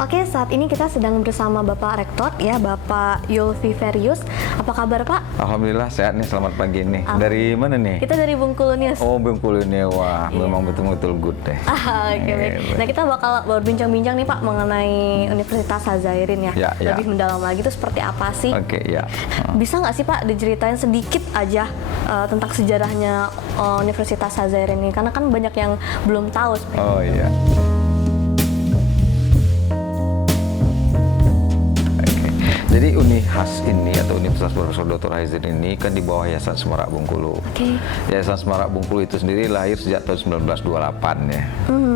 Oke, saat ini kita sedang bersama Bapak Rektor ya, Bapak Yulviverius. Apa kabar Pak? Alhamdulillah sehat nih, selamat pagi nih. Dari mana nih? Kita dari Bengkulu News. Oh, Bengkulu nih, wah memang betul-betul good deh. Oke, baik. Nah, kita bakal berbincang-bincang nih Pak mengenai Universitas Hazairin ya. Ya. Lebih mendalam lagi itu seperti apa sih? Oke, ya. Bisa nggak sih Pak diceritain sedikit aja tentang sejarahnya Universitas Hazairin ini? Karena kan banyak yang belum tahu sebenarnya. Oh iya. Jadi Unihas ini atau Universitas Profesor Dr. Hazairin ini kan di bawah Yayasan Semarak Bengkulu. Yayasan Semarak Bengkulu itu sendiri lahir sejak tahun 1928 ya.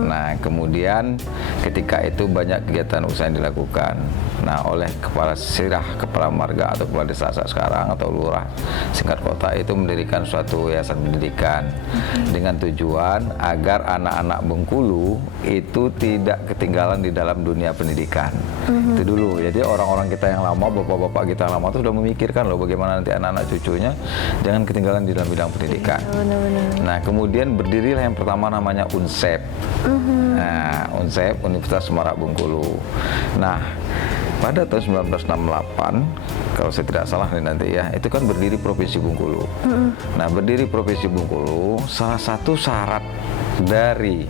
Nah, kemudian ketika itu banyak kegiatan usaha yang dilakukan. Nah, oleh kepala sirah, kepala marga atau kepala desa saat sekarang atau lurah singkat kota itu mendirikan suatu yayasan pendidikan dengan tujuan agar anak-anak Bengkulu itu tidak ketinggalan di dalam dunia pendidikan. Itu dulu. Jadi orang-orang kita yang lama, bapak-bapak kita yang lama itu sudah memikirkan loh bagaimana nanti anak-anak cucunya jangan ketinggalan di dalam bidang pendidikan. Nah, kemudian berdirilah yang pertama namanya UNSEP. Nah, UNSEP Universitas Semarak Bengkulu. Nah, pada tahun 1968, kalau saya tidak salah nih nanti ya, itu kan berdiri Provinsi Bengkulu. Nah, berdiri Provinsi Bengkulu, salah satu syarat dari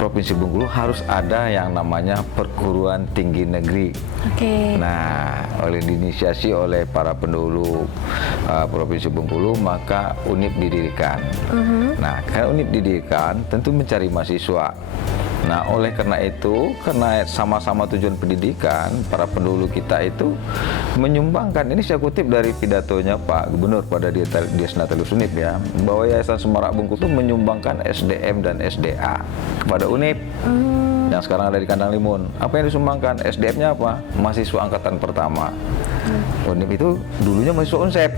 Provinsi Bengkulu harus ada yang namanya perguruan tinggi negeri. Nah, diinisiasi oleh para pendahulu Provinsi Bengkulu, maka UNIP didirikan. Nah, karena UNIP didirikan, tentu mencari mahasiswa. Nah, oleh karena itu, karena sama-sama tujuan pendidikan, para pendahulu kita itu menyumbangkan, ini saya kutip dari pidatonya Pak Gubernur pada Dies Natalius UNIP ya, bahwa Yayasan Semarak Bengkulu itu menyumbangkan SDM dan SDA kepada UNIP yang sekarang ada di Kandang Limun. Apa yang disumbangkan? SDM-nya apa? Mahasiswa angkatan pertama. UNIP itu dulunya mahasiswa UNSEP.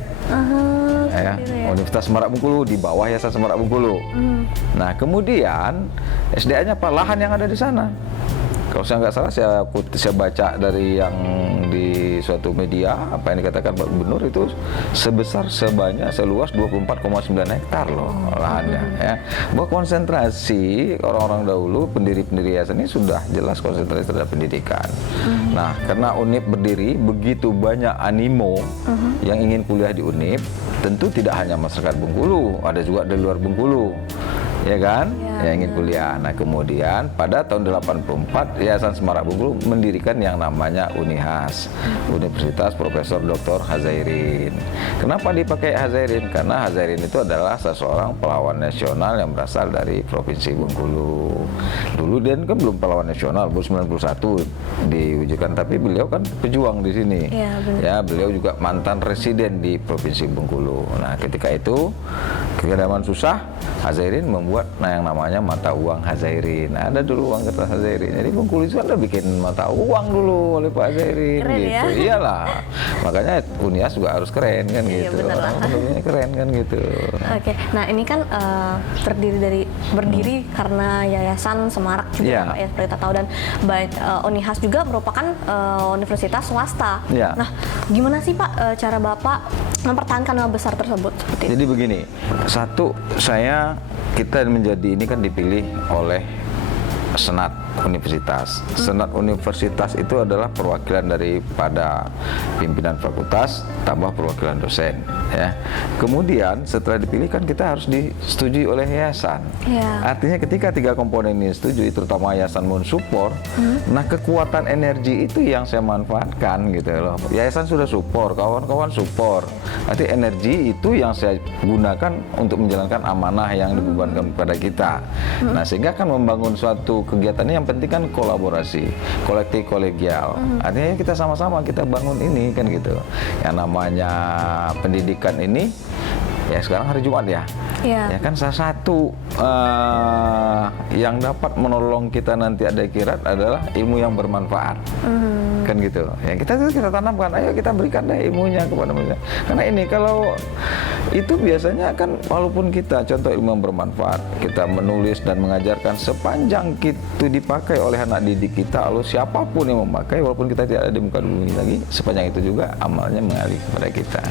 Ya, Universitas Semarak Bengkulu di bawah Yayasan Semarak Bengkulu. Nah, kemudian SDA-nya apa? Lahan yang ada di sana. Kalau saya nggak salah, saya baca dari yang di suatu media, apa yang dikatakan Pak Gubernur itu seluas 24,9 hektar loh lahannya. Ya. Bahwa konsentrasi orang-orang dahulu, pendiri-pendiri yayasan ini sudah jelas konsentrasi terhadap pendidikan. Nah, karena UNIP berdiri, begitu banyak animo yang ingin kuliah di UNIP, tentu tidak hanya masyarakat Bengkulu, ada juga dari luar Bengkulu. Ya kan, yang ingin kuliah. Nah, kemudian pada tahun 84 Yayasan Semarak Bengkulu mendirikan yang namanya Unihas, Universitas Profesor Dr. Hazairin. Kenapa dipakai Hazairin? Karena Hazairin itu adalah seseorang pahlawan nasional yang berasal dari Provinsi Bengkulu. Dulu dia kan belum pahlawan nasional, baru 91 diwujudkan, tapi beliau kan pejuang di sini. Ya, beliau juga mantan residen di Provinsi Bengkulu. Nah, ketika itu keadaan susah, Hazairin membuat yang namanya mata uang Hazairin. Ada dulu uang kertas Hazairin. Jadi Bengkulu itu kan udah bikin mata uang dulu oleh Pak Hazairin gitu. Ya? Iyalah. Makanya Unihas juga harus keren kan gitu. Keren kan gitu. Oke. Nah, ini kan berdiri karena Yayasan Semarak juga ya, seperti kita tahu, dan Unihas juga merupakan universitas swasta. Nah, gimana sih Pak cara Bapak mempertahankan nama besar tersebut seperti itu? Jadi begini, satu, kita menjadi ini kan dipilih oleh Senat Universitas. Senat Universitas itu adalah perwakilan daripada pimpinan fakultas tambah perwakilan dosen ya. Kemudian setelah dipilih kan kita harus disetujui oleh yayasan. Artinya ketika tiga komponen ini setuju, terutama yayasan mensupport, nah kekuatan energi itu yang saya manfaatkan gitu loh. Yayasan sudah support, kawan-kawan support. Nanti energi itu yang saya gunakan untuk menjalankan amanah yang dibebankan kepada kita. Nah, sehingga kan membangun suatu kegiatan yang penting kan kolaborasi, kolektif kolegial. Artinya kita sama-sama kita bangun ini kan gitu. Yang namanya pendidikan ini ya sekarang hari Jumat ya. Ya kan salah satu yang dapat menolong kita nanti ada akhirat adalah ilmu yang bermanfaat. Kan gitu. Ya kita tanamkan, ayo kita berikan deh ilmunya kepada mereka. Karena ini kalau itu biasanya kan walaupun kita contoh ilmu yang bermanfaat, kita menulis dan mengajarkan sepanjang itu dipakai oleh anak didik kita, lalu siapapun yang memakai walaupun kita tidak ada di muka bumi lagi, sepanjang itu juga amalnya mengalir kepada kita.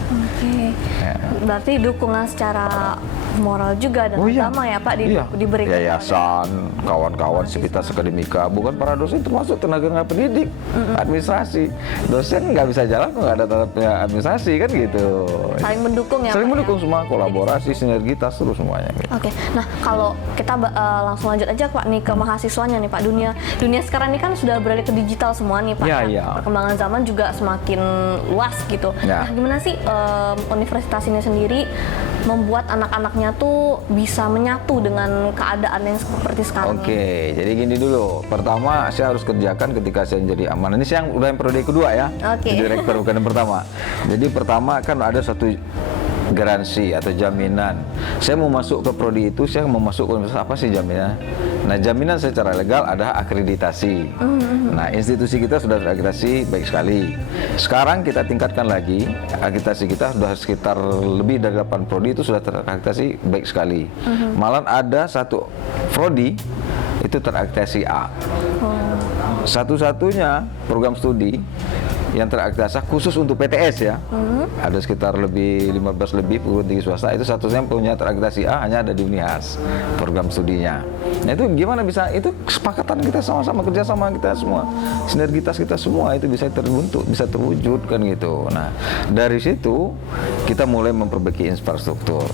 Berarti dukungan secara moral juga dan agama ya Pak diberikan yayasan kawan-kawan Sivitas Akademika, bukan para dosen termasuk tenaga pendidik, administrasi. Dosen nggak bisa jalan kalau nggak ada tetapnya administrasi kan gitu. Saling mendukung ya. Saling Pak, mendukung ya? semua, kolaborasi, sinergitas terus semuanya. Gitu. Oke, nah kalau kita langsung lanjut aja Pak nih ke mahasiswanya nih Pak. Dunia sekarang ini kan sudah beralih ke digital semua nih Pak. Ya, Kan? ya. Perkembangan zaman juga semakin luas gitu. Ya. Nah, gimana sih universitas ini sendiri membuat anak-anaknya tuh bisa menyatu dengan keadaan yang seperti sekarang? Oke, jadi gini dulu. Pertama, saya harus kerjakan ketika saya jadi amanah. Ini saya udah yang periode kedua ya. Oke. Direktur bukan yang pertama. Jadi pertama kan ada satu garansi atau jaminan. Saya mau masuk ke prodi itu, saya mau masuk ke universitas apa sih jaminan? Nah, jaminan secara legal ada akreditasi. Nah, institusi kita sudah terakreditasi baik sekali. Sekarang kita tingkatkan lagi, akreditasi kita sudah sekitar lebih dari 8 prodi itu sudah terakreditasi baik sekali. Malah ada satu prodi itu terakreditasi A. Satu-satunya program studi yang terakreditasi khusus untuk PTS ya. Ada sekitar lebih 15 lebih perguruan tinggi swasta, itu satunya punya terakreditasi A hanya ada di Unihas program studinya. Nah, itu gimana bisa, itu kesepakatan kita sama-sama, kerjasama kita semua, sinergitas kita semua itu bisa terbentuk, bisa terwujud kan gitu. Nah, dari situ kita mulai memperbaiki infrastruktur.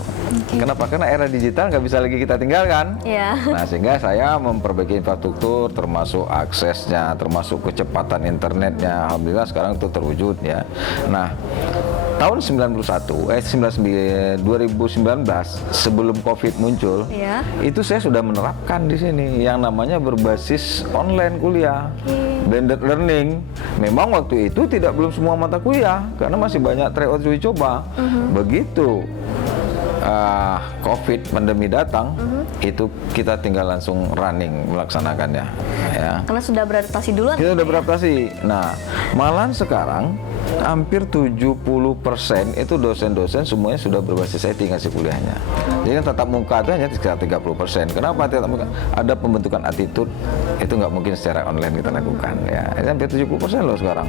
Kenapa? Karena era digital nggak bisa lagi kita tinggalkan. Nah, sehingga saya memperbaiki infrastruktur, termasuk aksesnya, termasuk kecepatan internetnya. Alhamdulillah sekarang itu terwujud ya. Nah, tahun 2019 sebelum COVID muncul, itu saya sudah menerapkan di sini yang namanya berbasis online kuliah, blended learning. Memang waktu itu belum semua mata kuliah karena masih banyak tryout uji coba. Begitu COVID pandemi datang, itu kita tinggal langsung running melaksanakannya. Ya. Karena sudah beradaptasi duluan. Kita sudah beradaptasi. Nah, malahan sekarang hampir 70% itu dosen-dosen semuanya sudah berbasis IT ngasih kuliahnya. Jadi kan tatap muka itu hanya sekitar 30%. Kenapa tatap muka? Ada pembentukan attitude, itu nggak mungkin secara online kita lakukan. Ya, itu hampir 70% loh sekarang.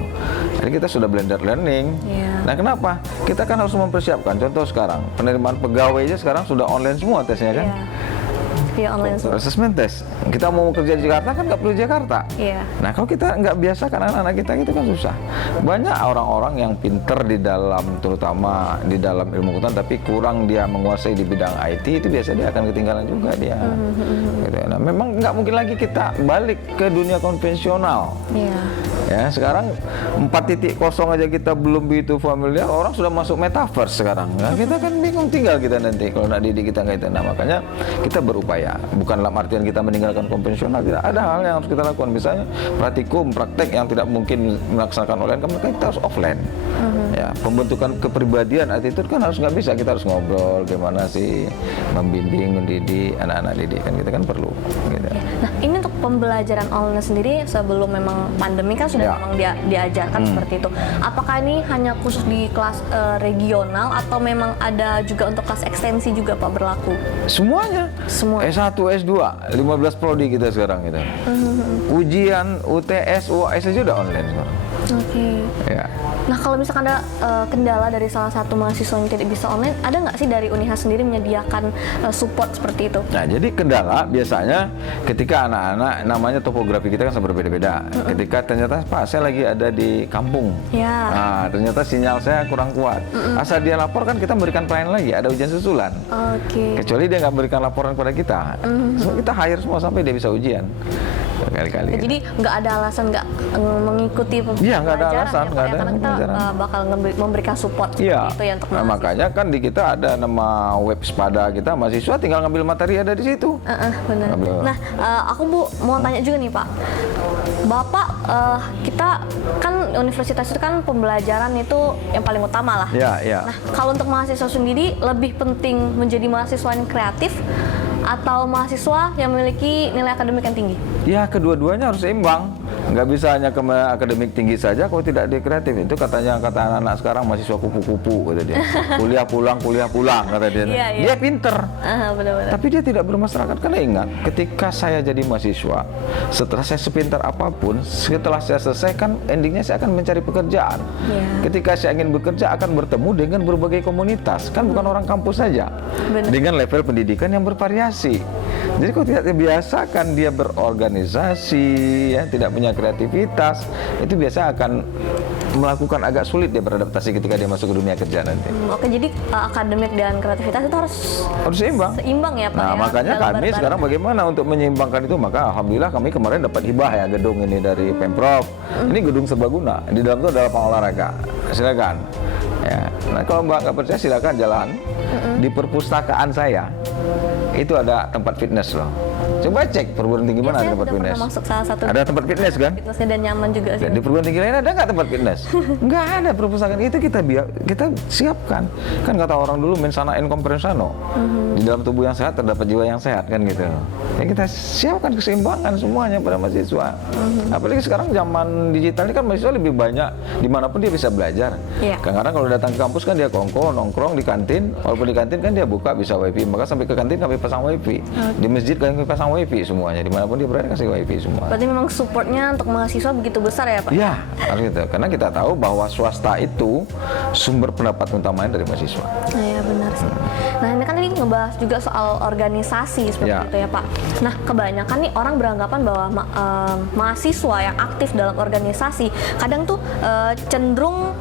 Jadi kita sudah blended learning. Nah, kenapa? Kita kan harus mempersiapkan. Contoh sekarang, penerimaan pegawai aja sekarang sudah online semua tesnya kan? Online assessment test. Kita mau kerja di Jakarta kan nggak perlu Jakarta. Nah, kalau kita nggak biasakan anak-anak kita itu kan susah. Banyak orang-orang yang pinter di dalam, terutama di dalam ilmu pengetahuan, tapi kurang dia menguasai di bidang IT, itu biasanya dia akan ketinggalan juga dia. Gitu. Nah, memang nggak mungkin lagi kita balik ke dunia konvensional. Ya, sekarang 4.0 aja kita belum begitu familiar, orang sudah masuk metaverse sekarang. Nah, kita kan bingung tinggal kita nanti kalau nak didik kita nggak itu. Nah, makanya kita berupaya. Bukan dalam artian kita meninggalkan konvensional, tidak. Ada hal yang harus kita lakukan, misalnya praktikum, praktek yang tidak mungkin melaksanakan online, kan kita harus offline. Ya, pembentukan kepribadian, attitude kan harus nggak bisa, kita harus ngobrol gimana sih membimbing, mendidik anak-anak didik kan kita kan perlu. Gitu. Nah, ini untuk pembelajaran online sendiri sebelum memang pandemi kan sudah memang diajarkan seperti itu. Apakah ini hanya khusus di kelas regional atau memang ada juga untuk kelas ekstensi juga Pak berlaku? Semuanya. S1, S2, 15 prodi kita sekarang gitu. Ujian, UTS, UAS aja udah online sekarang. Ya. Nah, kalau misalkan ada kendala dari salah satu mahasiswa yang tidak bisa online, ada nggak sih dari Unihas sendiri menyediakan support seperti itu? Nah, jadi kendala biasanya ketika anak-anak, namanya topografi kita kan berbeda-beda. Ketika ternyata Pak, saya lagi ada di kampung. Nah, ternyata sinyal saya kurang kuat. Asal dia lapor kan kita memberikan pelayanan lagi, ada ujian susulan. Kecuali dia nggak memberikan laporan kepada kita. So, kita hire semua sampai dia bisa ujian. Berkali-kali. Jadi nggak ada alasan nggak mengikuti pembelajaran. Iya, nggak ada alasan, nggak ada karena kita bakal memberikan support itu ya untuk nah, makanya kan di kita ada nama web Spada kita, mahasiswa tinggal ngambil materi ada di situ. Benar. Nah, aku mau tanya juga nih Pak. Bapak, kita kan universitas itu kan pembelajaran itu yang paling utama lah. Nah, kalau untuk mahasiswa sendiri lebih penting menjadi mahasiswa yang kreatif atau mahasiswa yang memiliki nilai akademik yang tinggi? Ya, kedua-duanya harus seimbang. Nggak bisa hanya ke akademik tinggi saja kalau tidak di kreatif. Itu kata anak-anak sekarang mahasiswa kupu-kupu kata dia. Kuliah pulang kata dia. Dia pinter. Benar-benar. Tapi dia tidak bermasyarakat. Karena ingat, ketika saya jadi mahasiswa, setelah saya sepintar apapun, setelah saya selesai kan endingnya saya akan mencari pekerjaan. Ketika saya ingin bekerja akan bertemu dengan berbagai komunitas. Kan bukan orang kampus saja. Dengan level pendidikan yang bervariasi. Jadi kalau tidak dibiasakan dia berorganisasi, ya tidak punya kreativitas, itu biasa akan melakukan agak sulit dia beradaptasi ketika dia masuk ke dunia kerja nanti. Oke, jadi akademik dan kreativitas itu harus seimbang. Seimbang ya Pak. Nah, ya, makanya kami sekarang bagaimana untuk menyeimbangkan itu? Maka alhamdulillah kami kemarin dapat hibah ya gedung ini dari Pemprov. Ini gedung serbaguna. Di dalam itu ada lapangan olahraga. Silakan. Ya. Nah, kalau Mbak nggak percaya silakan jalan. Di perpustakaan saya itu ada tempat fitness loh. Coba cek perguruan tinggi mana ada tempat fitness. Masuk salah satu ada tempat fitness kan? Fitnessnya dan nyaman juga sih. Dan di perguruan tinggi lain ada nggak tempat fitness? Nggak ada. Perpustakaan itu kita siapkan. Kan kata orang dulu mensana in comprensano. Di dalam tubuh yang sehat terdapat jiwa yang sehat kan gitu. Ya kita siapkan keseimbangan semuanya pada mahasiswa. Apalagi sekarang zaman digital ini kan mahasiswa lebih banyak dimanapun dia bisa belajar. Kadang-kadang kalau datang ke kampus kan dia kongko nongkrong di kantin. Walaupun di kantin kan dia buka bisa wifi. Maka sampai ke kantin kami pasang wifi. Di masjid kami pasang wifi semuanya, dimanapun dia berada kasih wifi semua. Berarti memang supportnya untuk mahasiswa begitu besar ya Pak? Iya, harus gitu. Karena kita tahu bahwa swasta itu sumber pendapatan utamanya dari mahasiswa. Iya benar sih. Nah ini kan tadi ngebahas juga soal organisasi seperti itu ya Pak. Nah kebanyakan nih orang beranggapan bahwa mahasiswa yang aktif dalam organisasi kadang tuh cenderung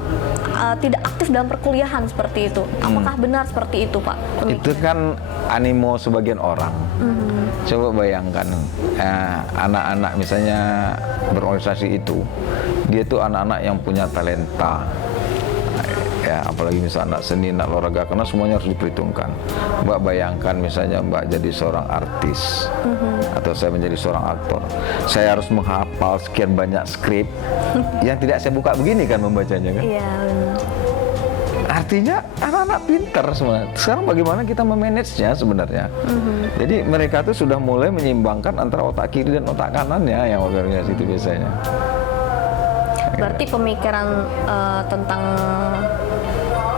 tidak aktif dalam perkuliahan seperti itu. Apakah benar seperti itu Pak? Itu kan animo sebagian orang. Coba bayangkan anak-anak misalnya berorganisasi itu, dia tuh anak-anak yang punya talenta, ya apalagi misalnya anak seni, anak olahraga, karena semuanya harus diperhitungkan. Mbak bayangkan misalnya Mbak jadi seorang artis, atau saya menjadi seorang aktor, saya harus menghafal sekian banyak skrip yang tidak saya buka begini kan membacanya kan? Iya benar. Artinya anak-anak pintar semua. Sekarang bagaimana kita memanagenya sebenarnya? Jadi mereka tuh sudah mulai menyeimbangkan antara otak kiri dan otak kanannya yang organisasi itu biasanya. Berarti pemikiran tentang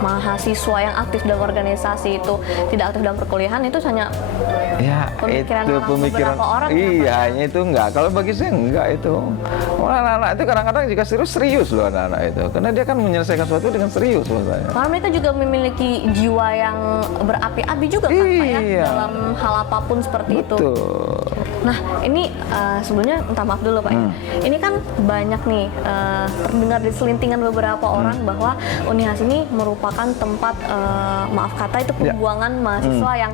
mahasiswa yang aktif dalam organisasi itu tidak aktif dalam perkuliahan itu hanya pemikiran beberapa orang. Iya, hanya itu enggak. Kalau bagi saya enggak itu. Anak-anak itu kadang-kadang jika serius loh anak-anak itu, karena dia kan menyelesaikan sesuatu dengan serius maksudnya. Karena mereka juga memiliki jiwa yang berapi-api juga kan Pak ya dalam hal apapun seperti itu. Nah ini sebelumnya minta maaf dulu Pak ya. Ini kan banyak nih terdengar di selintingan beberapa orang bahwa Unihas ini merupakan tempat maaf kata itu pembuangan mahasiswa yang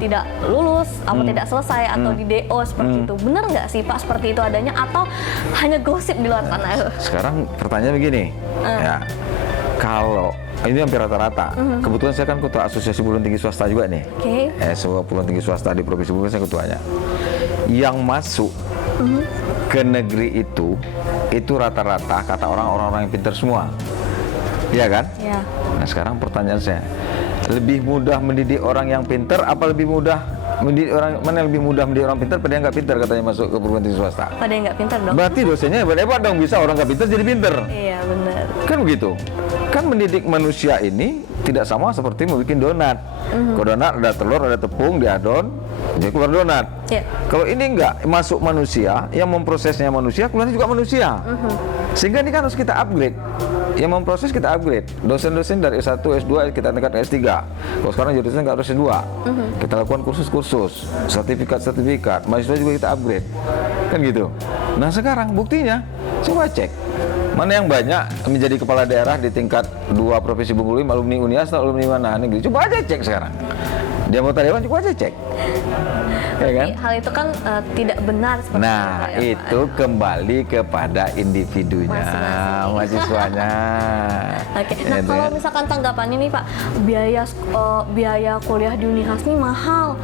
tidak lulus atau tidak selesai atau di DO seperti itu. Benar nggak sih Pak seperti itu adanya atau hanya gosip di luar sana? Sekarang pertanyaan begini, ya kalau ini hampir rata-rata. Kebetulan saya kan ketua Asosiasi Perguruan Tinggi Swasta juga nih. Semua perguruan tinggi swasta di Provinsi Bengkulu saya ketuanya. Yang masuk ke negeri itu rata-rata kata orang-orang yang pintar semua. Iya kan? Iya. Nah sekarang pertanyaan saya, lebih mudah mendidik orang yang pintar apa lebih mudah mendidik orang, mana yang lebih mudah mendidik orang pintar pada yang nggak pintar katanya masuk ke perguruan tinggi swasta? Pada yang nggak pintar dong. Berarti dosennya hebat-hebat dong, bisa orang nggak pintar jadi pintar. Iya benar. Kan begitu. Kan mendidik manusia ini tidak sama seperti membuat donat. Kalau donat ada telur, ada tepung, diadon, jadi keluar donat. Kalau ini enggak, masuk manusia, yang memprosesnya manusia, keluarnya juga manusia. Sehingga ini kan harus kita upgrade. Yang memproses kita upgrade. Dosen-dosen dari S1, S2 kita tingkat S3. Kalau sekarang jadi dosen nggak harus S2. Kita lakukan kursus-kursus, sertifikat-sertifikat. Mahasiswa juga kita upgrade. Kan gitu. Nah sekarang buktinya, coba cek. Mana yang banyak menjadi kepala daerah di tingkat 2 Provinsi Bengkulu, alumni Unihas atau alumni mana negeri. Coba aja cek sekarang. Dia mau Dewan, coba aja cek. Ya kan? Hal itu kan tidak benar seperti nah itu, itu kembali kepada individunya, mahasiswanya. Oke. Nah kalau misalkan tanggapannya nih Pak, biaya kuliah di Unihas nih mahal,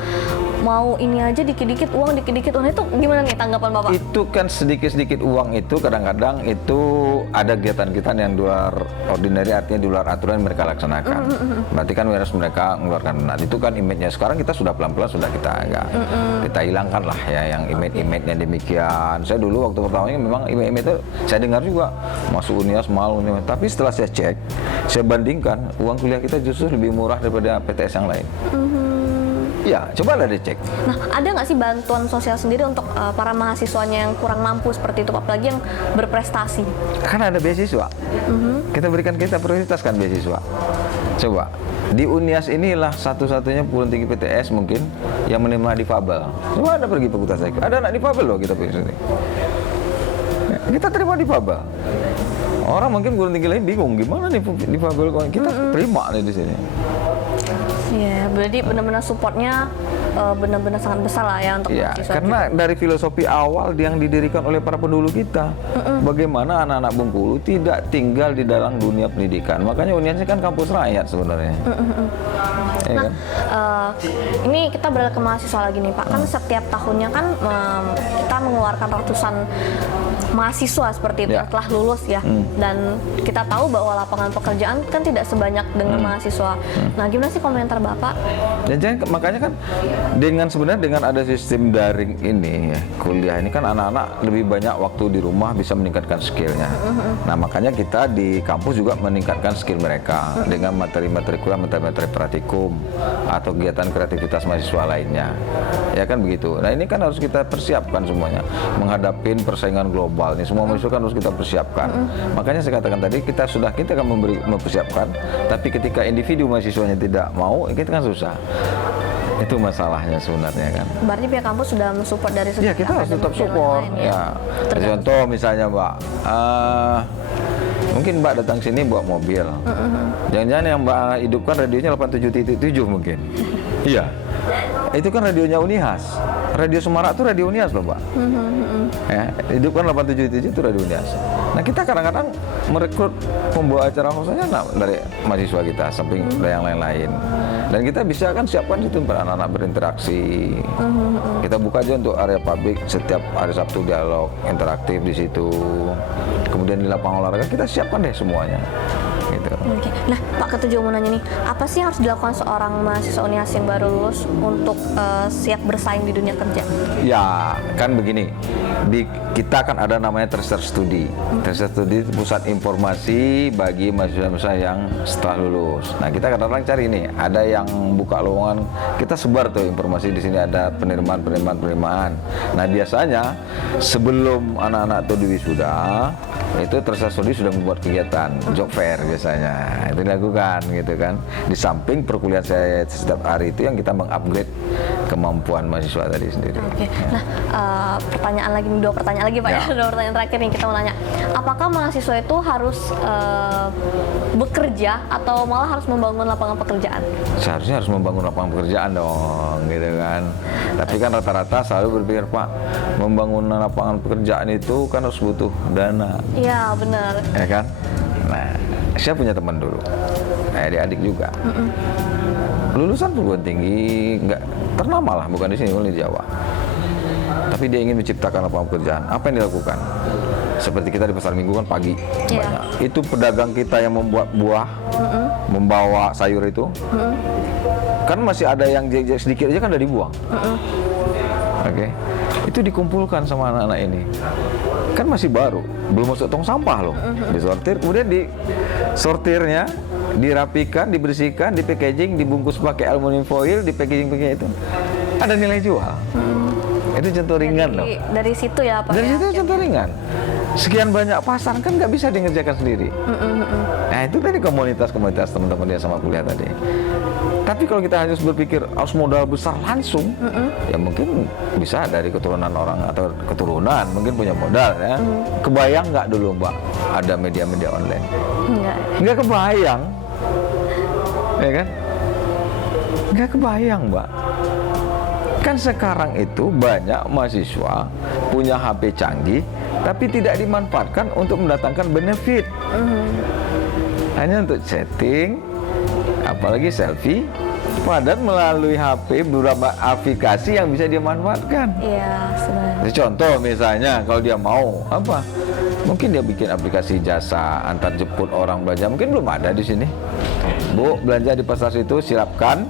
mau ini aja dikit-dikit uang, itu gimana nih tanggapan Bapak? Itu kan sedikit-sedikit uang itu kadang-kadang itu ada kegiatan-kegiatan yang di luar ordinary, artinya di luar aturan yang mereka laksanakan. Berarti kan harus mereka mengeluarkan. Nah itu kan image-nya sekarang kita sudah pelan-pelan sudah kita agak kita hilangkan lah ya yang image-image-nya demikian. Saya dulu waktu pertamanya memang image itu saya dengar juga masuk Unihas mahal, tapi setelah saya cek, saya bandingkan uang kuliah kita justru lebih murah daripada PTS yang lain. Ya, cobalah dicek. Nah, ada nggak sih bantuan sosial sendiri untuk para mahasiswanya yang kurang mampu seperti itu, apalagi yang berprestasi? Kan ada beasiswa. Kita prioritaskan beasiswa. Coba Di Unias inilah satu-satunya perguruan tinggi PTS mungkin yang menerima difabel. Coba Anda pergi Fakultas IQ, ada anak difabel loh kita pergi sini. Kita terima difabel. Orang mungkin perguruan tinggi lain bingung gimana nih difabel, kita terima nih di sini. Iya, berarti benar-benar supportnya benar-benar sangat besar lah ya untuk mahasiswa. Karena dari filosofi awal yang didirikan oleh para pendahulu kita, bagaimana anak-anak Bengkulu tidak tinggal di dalam dunia pendidikan. Makanya Unias kan kampus rakyat sebenarnya. Ya, nah, ini kita beralih ke mahasiswa lagi nih Pak. Kan setiap tahunnya kan kita mengeluarkan ratusan mahasiswa seperti itu setelah lulus ya. Dan kita tahu bahwa lapangan pekerjaan kan tidak sebanyak dengan mahasiswa. Nah, gimana sih komentar Bapak? Dan makanya kan sebenarnya dengan ada sistem daring ini ya, kuliah ini kan anak-anak lebih banyak waktu di rumah bisa meningkatkan skillnya. Nah, makanya kita di kampus juga meningkatkan skill mereka dengan materi-materi kuliah, materi praktikum atau kegiatan kreativitas mahasiswa lainnya. Ya kan begitu. Nah, ini kan harus kita persiapkan semuanya menghadapi persaingan global. Ini semua mahasiswa kan harus kita persiapkan. Makanya saya katakan tadi kita akan mempersiapkan, tapi ketika individu mahasiswanya tidak mau, kita kan susah. Itu masalahnya sebenarnya kan. Berarti pihak kampus sudah mensupport dari segi kita harus tetap support ya. Contoh misalnya Mbak, mungkin Mbak datang sini bawa mobil. Jangan-jangan yang Mbak hidupkan radionya 87.7 mungkin. Iya. Itu kan radionya Unihas. Radio Semarak itu radio Unihas loh Mbak. Ya, hidupkan 87.7 itu radio Unihas. Nah, kita kadang-kadang merekrut pembawa acara khususnya dari mahasiswa kita, samping dari yang lain-lain. Dan kita bisa kan siapkan itu para anak-anak berinteraksi. Kita buka aja untuk area publik setiap hari Sabtu dialog interaktif di situ. Kemudian di lapangan olahraga kita siapkan deh semuanya. Gitu. Oke. Nah, Pak Ketujuh mau nanya nih, apa sih yang harus dilakukan seorang mahasiswa Unihas yang baru lulus untuk siap bersaing di dunia kerja? Ya, kan begini. Kita kan ada namanya Terser Studi. Terser Studi itu pusat informasi bagi mahasiswa-mahasiswa yang setelah lulus. Nah, kita kadang-kadang cari nih, ada yang buka lowongan, kita sebar tuh informasi di sini ada penerimaan. Nah, biasanya sebelum anak-anak itu wisuda, itu Terser Studi sudah membuat kegiatan job fair biasanya. Itu dilakukan gitu kan. Di samping perkuliahan saya setiap hari itu yang kita mengupgrade kemampuan mahasiswa tadi sendiri. Oke. Nah, dua pertanyaan lagi Pak ya. Dua pertanyaan terakhir nih kita mau nanya. Apakah mahasiswa itu harus bekerja atau malah harus membangun lapangan pekerjaan? Seharusnya harus membangun lapangan pekerjaan dong, gitu kan. Tapi kan rata-rata selalu berpikir Pak, membangun lapangan pekerjaan itu kan harus butuh dana. Iya, benar. Ya kan? Nah, saya punya teman dulu, adik-adik juga. Lulusan perguruan tinggi, nggak ternama lah, bukan di sini, bukan di Jawa. Tapi dia ingin menciptakan lapangan pekerjaan. Apa yang dilakukan? Seperti kita di pasar Minggu kan pagi banyak. Itu pedagang kita yang membuat buah, membawa sayur itu, kan masih ada yang sedikit aja kan udah dibuang. Oke. Itu dikumpulkan sama anak-anak ini. Kan masih baru, belum masuk tong sampah loh. Disortir, kemudian disortirnya, dirapikan, dibersihkan, di packaging, dibungkus pakai aluminium foil, di packaging itu. Ada nilai jual. Itu contoh ringan loh. Dari situ ya Pak? Dari situ contoh ringan. Sekian banyak pasar kan nggak bisa dikerjakan sendiri. Nah, itu tadi komunitas teman-teman dia sama kuliah tadi. Tapi kalau kita harus berpikir harus modal besar langsung, ya mungkin bisa dari keturunan orang atau keturunan mungkin punya modal ya. Kebayang nggak dulu Mbak ada media-media online? Nggak kebayang, ya kan? Nggak kebayang Mbak. Kan sekarang itu banyak mahasiswa punya HP canggih, tapi tidak dimanfaatkan untuk mendatangkan benefit. Hanya untuk chatting, apalagi selfie, padahal melalui HP beberapa aplikasi yang bisa dia manfaatkan. Iya, sebenarnya. Contoh misalnya kalau dia mau apa? Mungkin dia bikin aplikasi jasa antar jemput orang belanja, mungkin belum ada di sini. Bu, belanja di pasar situ, siapkan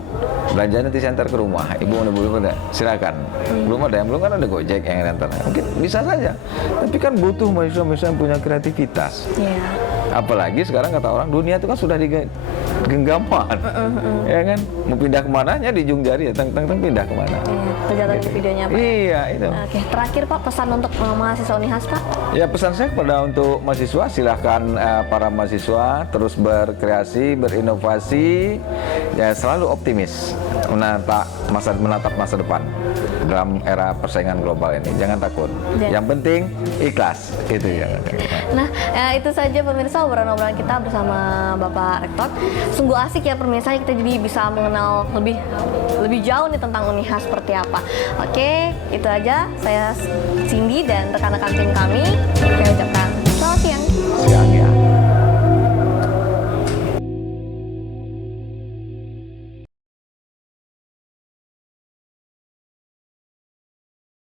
belanjanya nanti saya antar ke rumah. Ibu belum ada, silakan. Belum ada, yang belum kan ada Gojek yang antar. Mungkin bisa saja. Tapi kan butuh mahasiswa yang punya kreativitas. Iya. Apalagi sekarang kata orang dunia itu kan sudah genggaman, ya kan? Mau pindah kemananya di ujung jari, pindah kemana? Tergantung di videonya Pak. Iya itu. Oke, terakhir Pak, pesan untuk mahasiswa Unihas Pak? Ya pesan saya kepada untuk mahasiswa, silahkan para mahasiswa terus berkreasi, berinovasi, ya selalu optimis menatap masa depan dalam era persaingan global ini. Jangan takut. Yang penting ikhlas itu ya. Nah, itu saja pemirsa obrolan-obrolan kita bersama Bapak Rektor. Sungguh asik ya pemirsa, kita jadi bisa mengenal lebih jauh nih tentang Unihas seperti apa. Oke, itu aja. Saya Cindy dan rekan-rekan tim kami. Saya ucapkan selamat siang. Siang ya.